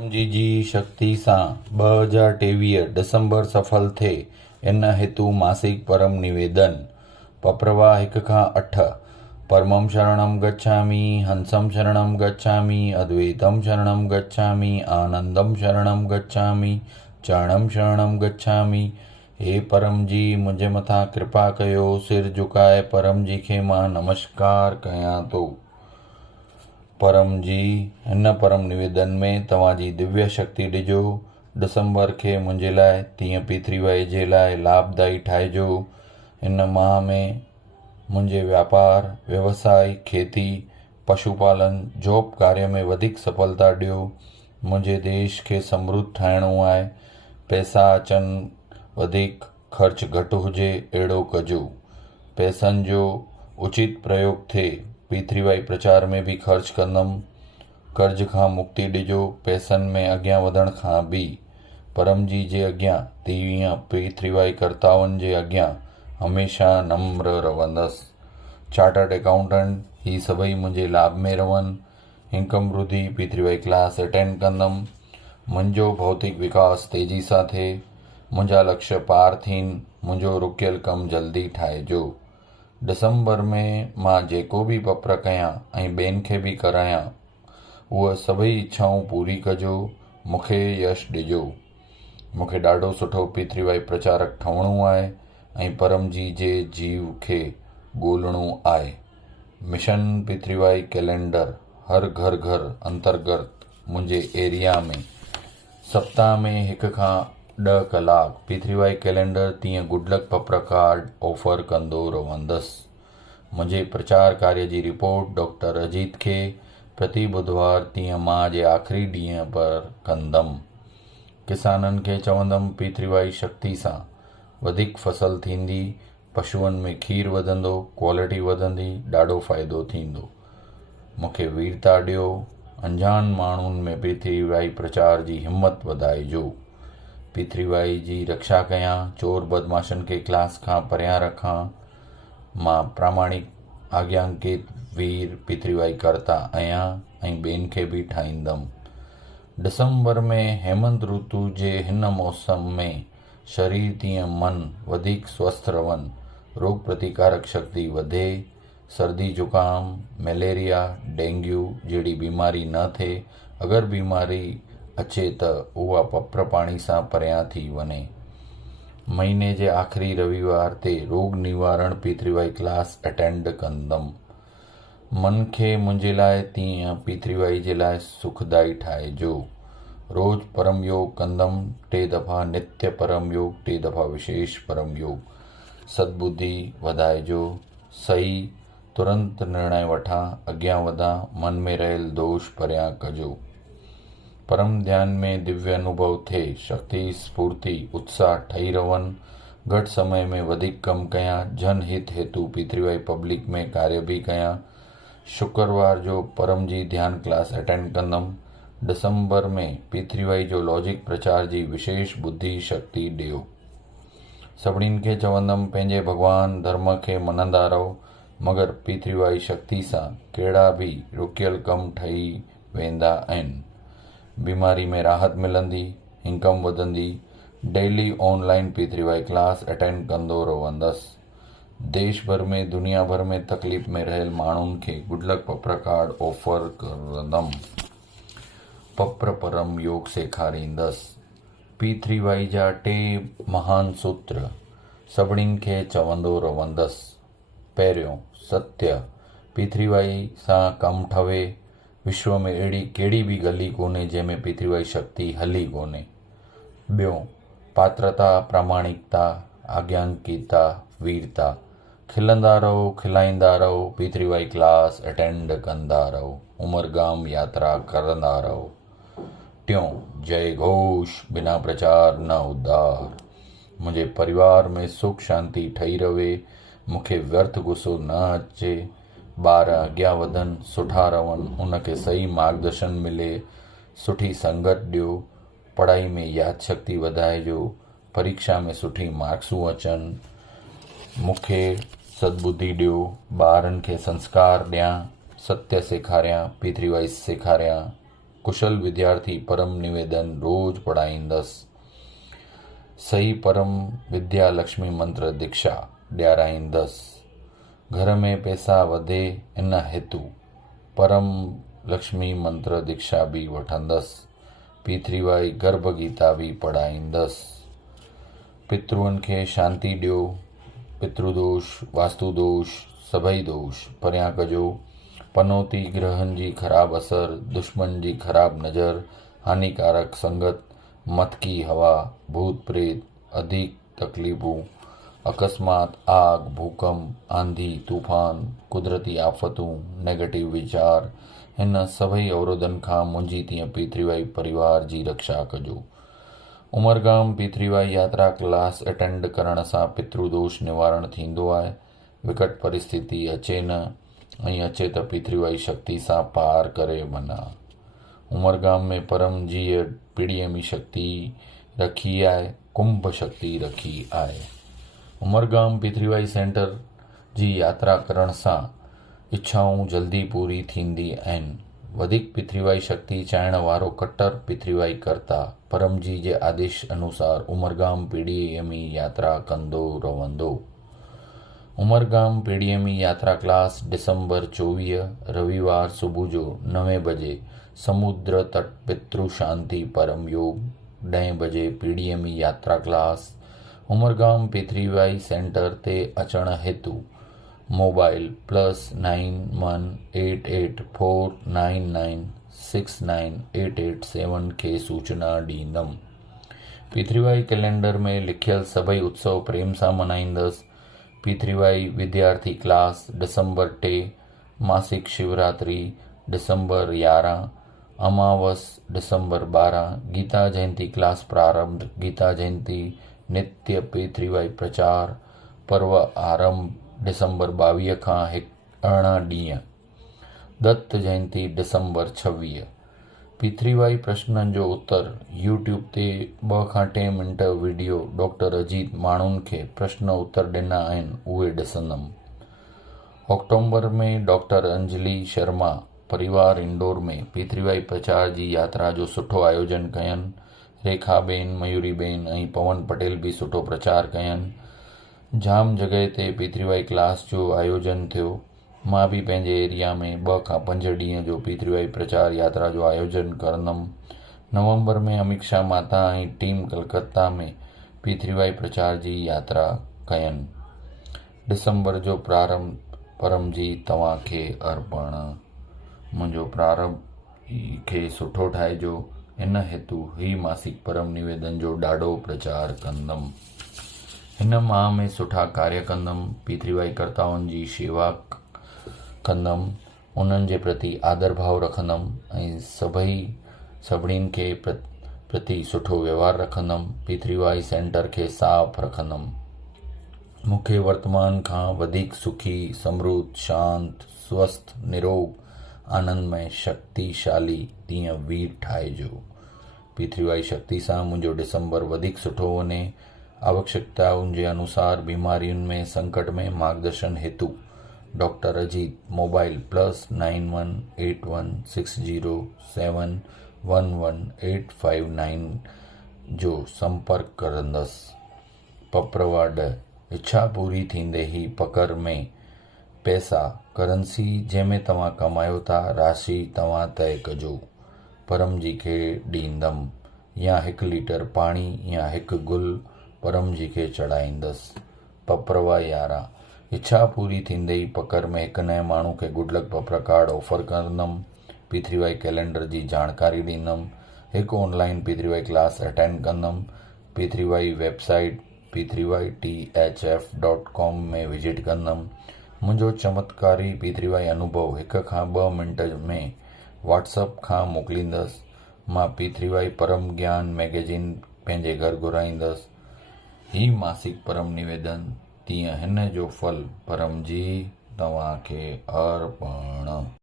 जी शक्ति सां 2023 डिसंबर सफल थे। इन हेतु मासिक परम निवेदन पप्रवा 1-8 परमं शरणं गच्छामि, हंसं शरणं गच्छामि, अद्वैतं शरणं गच्छामि, आनंदं शरणं गच्छामि, चरणं शरणं गच्छामि। हे परम जी मुझे मथा कृपा कयो। सिर झुकाए परम जी खे मां नमस्कार कयां तो। परम जी हिन परम निवेदन में तव्हांजी दिव्य शक्ति ॾिजो। डिसंबर खे मुंहिंजे लाइ तीअं पीथरीबाई जे लाइ लाभदायी ठाहिजो। हिन माह में मुंहिंजे व्यापार, व्यवसाय, खेती, पशुपालन, जॉब कार्य में वधीक सफलता ॾियो। मुंहिंजे देश खे समृद्ध ठाहिणो आहे। पैसा अचनि वधीक, ख़र्च घटि हुजे अहिड़ो कजो। पैसनि जो उचित प्रयोग थिए। पीथरीबाई प्रचार में भी ख़र्च कंदमि। कर्ज खां मुक्ति ॾिजो। पैसनि में अॻियां वधण खां बि परम जी जे अॻियां तीअं पीथरीबाई कर्ताउनि जे अॻियां हमेशह नम्र रहंदसि। चार्टर्ड अकाउंटेंट ही सभई मुंहिंजे लाभ में रहनि। इनकम वृद्धि पीथरीबाई क्लास अटेंड कंदमि। मुंहिंजो भौतिक विकास तेज़ी सां थिए। मुंहिंजा लक्ष्य पार थियनि। मुंहिंजो रुकियल कमु जल्दी ठाहिजो। डिसंबर में मां जेको बि पप्र कयां ऐं ॿियनि खे बि करायां, उहे सभई इच्छाऊं पूरी कजो। मूंखे यश ॾिजो। मूंखे ॾाढो सुठो पीथरीबाई प्रचारक ठहिणो आहे ऐं परम जी जे जीव खे ॻोल्हणो आहे। मिशन पीथरीबाई कैलेंडर हर घर घर अंतर्गत मुंहिंजे एरिया में सप्ताह में 1 खां 10 कलाक पीथरीबाई कैलेंडर तीअं गुडलक पप्र कार्ड ऑफर कंदो रहंदसि। मुंहिंजे प्रचार कार्य जी रिपोर्ट डॉक्टर अजीत खे प्रति बुधवार तीअं माह जे आख़िरी ॾींहं पर कंदमि। किसाननि खे चवंदमि पीथरीबाई शक्ति सां वधीक फसल थींदी, पशुअनि में खीर वधंदो, क्वालिटी वधंदी, ॾाढो फ़ाइदो थींदो। मूंखे वीरता ॾियो। अंजान माण्हुनि में पीथरीबाई प्रचार जी हिम्मत वधाइजो। पीथरीबाई जी रक्षा कयां। चोर बदमाशनि खे क्लास खां परियां रखां। मां प्रामाणिक आज्ञांकित वीर पीथरीबाई कर्ता आहियां ऐं ॿियनि खे बि ठाहींदमि। डिसंबर में हेमंत ऋतु जे हिन मौसम में शरीर तीअं मन वधीक स्वस्थ रहनि, रोग प्रतिकारक शक्ति वधे, सर्दी जुकाम, मलेरिया, डेंगू जहिड़ी बीमारी न थिए। अगरि बीमारी अचे त उहा पप्र पाणी सां परियां थी वञे। महीने जे आख़िरी रविवार ते रोग निवारण पीथरीबाई क्लास अटेंड कंदमि। मन खे मुंहिंजे लाइ तीअं पीथरीबाई जे लाइ सुखदाई ठाहिजो। रोज़ परम योग कंदमि। 3 दफ़ा नित्य परम योग, 3 दफ़ा विशेष परम योग। सद्बुद्धि वधाइजो। सही तुरंत निर्णय वठां, अॻियां वधां। मन में रहियल दोष परियां कजो। परम ध्यान में दिव्य अनुभव थिए। शक्ति, स्फूर्ति, उत्साह ठही रहनि। घटि समय में वधीक कमु कयां। जनहित हेतु पीथरीबाई पब्लिक में कार्य भी कयां। शुक्रवार जो परम जी ध्यान क्लास अटेंड कंदमि। डिसंबर में पीथरीबाई जो लॉजिक प्रचार जी विशेष बुद्धि शक्ति ॾियो। सभिनीनि खे चवंदमि पंहिंजे भॻवान धर्म खे मञंदा रहो, मगर पीथरीबाई शक्ति सां कहिड़ा बि रुकियल कमु ठही वेंदा आहिनि। बीमारी में राहत मिलंदी, इनकम वधंदी। डेली ऑनलाइन पीथरीबाई क्लास अटेंड कंदो रहंदसि। देश भर में, दुनिया भर में तकलीफ़ में रहियल माण्हुनि खे गुडलक पप्र कार्ड ऑफर कंदमि। पप्र परम योग सेखारींदसि। पीथरीबाई जा 3 महान सूत्र सभिनीनि खे चवंदो रहंदसि। पहिरियों, सत्य। पीथरीबाई सां कमु ठवे। विश्व में अहिड़ी कहिड़ी बि गली कोन्हे जंहिंमें पीथरीबाई शक्ति हली कोन्हे। ॿियों, पात्रता, प्रामाणिकता, आज्ञांकिता, वीरता। खिलंदा रहो, खिलाईंदा रहो, पीथरीबाई क्लास अटेंड कंदा रहो, उमरगाम यात्रा कंदा रहो। टियों, जय घोष, बिना प्रचार न उद्धार। मुंहिंजे परिवार में सुख शांति ठही रहे। मूंखे व्यर्थ गुस्सो न अचे। ॿार अॻियां वधनि, सुठा रहनि, उनखे सही मार्गदर्शन मिले। सुठी संगत ॾियो। पढ़ाई में यादि शक्ति वधाइजो। परीक्षा में सुठी मार्क्सूं अचनि। मूंखे सद्बुद्धि ॾियो। ॿारनि खे संस्कार ॾियां, सत्य सेखारियां, पीथरीबाई सेखारियां। कुशल विद्यार्थी परम निवेदन रोज पढ़ाईंदसि। सही परम विद्या लक्ष्मी मंत्र दीक्षा ॾियाराईंदसि। घर में पैसा वधे इन हेतु परम लक्ष्मी मंत्र दीक्षा भी वठंदसि। पीथरीवाई गर्भ गीता भी पढ़ाईंदसि। पितृअनि खे शांति ॾियो। पितृदोष, वास्तुदोष, सभई दोष परियां कजो। पनौती ग्रहनि जी ख़राब असर, दुश्मन जी ख़राब नज़र, हानिकारक संगत, मथकी हवा, भूत प्रेत, अधिक तकलीफ़ूं, अकस्मात आग, भूकंप, आंधी, तूफ़ान, कुदरती आफ़तूं, नेगेटिव वीचार, हिन सभई अवरोधनि खां मुंहिंजी तीअं पीथरीवाई परिवार जी रक्षा कजो। उमरगाम पीथरीवाई यात्रा क्लास अटेंड करण सां पितृदोष निवारण थींदो आहे। विकट परिस्थिति अचे न, ऐं अचे त पीथरीवाई शक्ति सां पार करे वञा। उमरगाम में परम जीअ पीड़ीएमी शक्ति रखी आहे, कुंभ शक्ति रखी आहे। उमरगाम पीथरीवाई सेंटर जी यात्रा करण सां इच्छाऊं जल्दी पूरी थींदी आहिनि। वधीक पीथरीवाई शक्ति चाहण वारो कट्टर पीथरीवाई करता परम जी जे आदेश अनुसार उमरगाम पीड़ीएमी यात्रा कंदो रहंदो। उमरगाम पीड़ीएमी यात्रा क्लास डिसंबर 24 रविवार सुबह जो 9 बजे समुद्र तट पितृ शांति परम योग। 10 बजे पीड़ीएमी यात्रा क्लास। उमरगाम पीथरीवाई सेंटर ते अचण हेतु मोबाइल +988849969887 खे सूचना ॾींदमि। पीथरीवाई कैलेंडर में लिखियल सभई उत्सव प्रेम सां मनाईंदसि। पीथरीवाई विद्यार्थी क्लास डिसंबर 3, मासिक शिवरात्रि डिसंबर 11, अमावस डिसंबर 12, गीता जयंती क्लास प्रारंभ, गीता जयंती नित्य पीथरीवाई प्रचार पर्व आरंभ डिसंबर 22 खां 18 ॾींहं, दत्त जयंती डिसंबर 26। पीथरीवाई प्रश्ननि जो उत्तर यूट्यूब ते 2 खां 3 मिंट वीडियो डॉक्टर अजीत माण्हुनि खे प्रश्न उत्तर ॾिना आहिनि, उहे ॾिसंदमि। अक्टूबर में डॉक्टर अंजलि शर्मा परिवार इंदौर में पीथरीवाई प्रचार जी यात्रा जो सुठो आयोजन कयनि। रेखाबेन, मयूरीबेन ऐं पवन पटेल भी सुठो प्रचार कयनि। जाम जॻह ते पीथरीवाई क्लास जो आयोजन थियो। मां भी पंहिंजे एरिया में 2 खां 5 ॾींहं जो पीथरीवाई प्रचार यात्रा जो आयोजन कंदमि। नवंबर में अमीक्षा माता ऐं टीम कलकत्ता में पीथरीवाई प्रचार जी यात्रा कयनि। डिसंबर जो प्रारंभ परम जी तव्हां खे अर्पण। मुंहिंजो प्रारंभ खे सुठो ठाहिजो, हिन हेतु ही मासिक परम निवेदन जो ॾाढो प्रचार कंदमि। हिन माह में सुठा कार्य कंदमि। पीथरीवाई कर्ताउनि जी शेवा कंदमि, उन्हनि जे प्रति आदर भाव रखंदमि ऐं सभिनीनि खे प्रति सुठो व्यवहार रखंदमि। पीथरीवाई सेंटर खे साफ़ रखंदमि। मूंखे वर्तमान खां वधीक सुखी, समृद्ध, शांत, स्वस्थ, निरोग, आनंदमय, शक्तिशाली तीअं वीर ठाहिजो। पीथरीवाई शक्ति सां मुंहिंजो डिसंबर वधीक सुठो वञे। आवश्यकताउनि जे अनुसार बीमारियुनि में संकट में मार्गदर्शन हेतु डॉक्टर अजीत मोबाइल +918160711859 जो संपर्क करंदसि। पपरवा 10 इच्छा पूरी थींदे ही पकर में पैसा करंसी जंहिंमें तव्हां कमायो था राशि तव्हां तय कजो। परम जी खे ॾींदमि या 1 लीटर पाणी या 1 गुल परम जी खे चढ़ाईंदसि। पपरवा 11 इच्छा पूरी थींदे ई पकर में 1 नए माण्हू खे गुड लक पपर कार्ड ऑफर कंदमि। पीथरीवाई कैलेंडर जी जानकारी ॾींदमि। 1 ऑनलाइन पीथरीवाई क्लास अटेंड कंदमि। पीथरीवाई वेबसाइट pthf.com में विजिट कंदमि। मुंहिंजो चमत्कारी पीथरीवाई अनुभव 1 खां 2 मिंट में व्हाट्सएप खां मोकिलींदसि। मां पीथरीवाई परम ज्ञान मैगज़ीन पंहिंजे घर घुराईंदसि। ही मासिक परम निवेदन तीअं हिन जो फल परम जी तव्हां खे अर्पण।